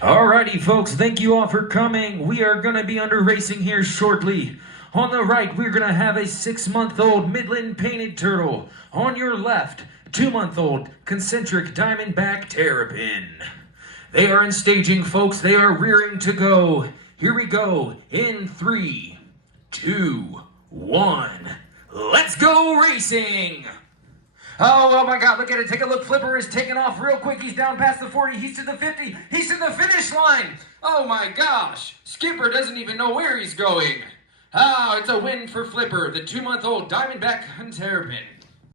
Alrighty, folks, thank you all for coming. We are going to be under racing here shortly. On the right, we're going to have a 6-month-old Midland Painted Turtle. On your left, 2-month-old Concentric Diamondback Terrapin. They are in staging, folks. They are rearing to go. Here we go in 3, 2, 1. Let's go racing! Oh my God, look at it. Take a look. Flipper is taking off real quick. He's down past the 40. He's to the 50. He's to the finish line. Oh my gosh. Skipper doesn't even know where he's going. It's a win for Flipper, the 2-month-old Diamondback Terrapin.